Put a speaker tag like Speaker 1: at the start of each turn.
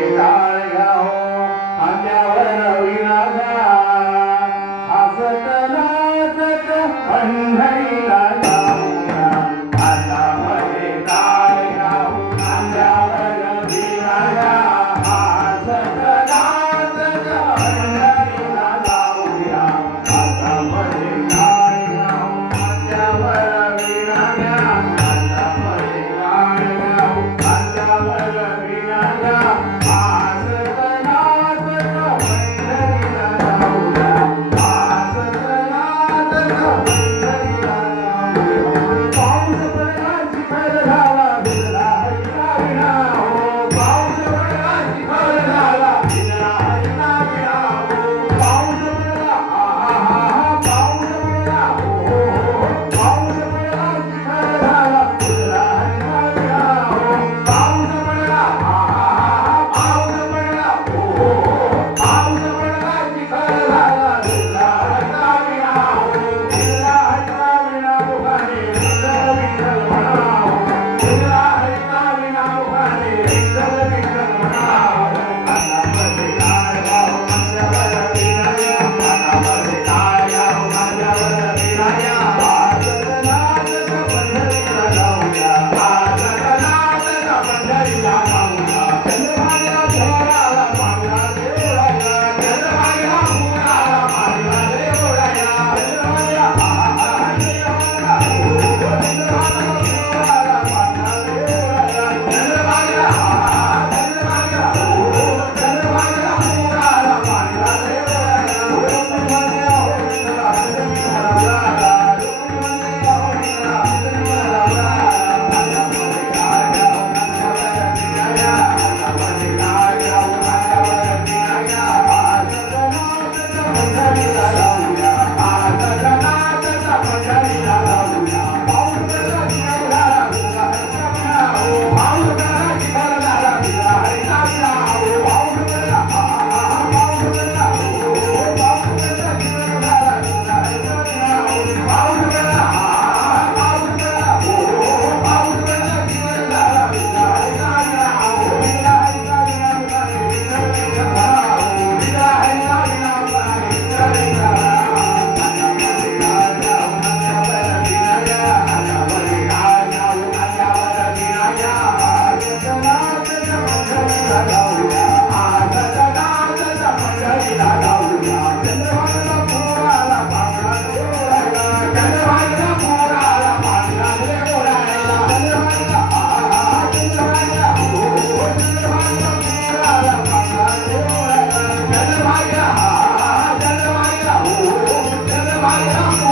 Speaker 1: Navidad. Vaya. Bye.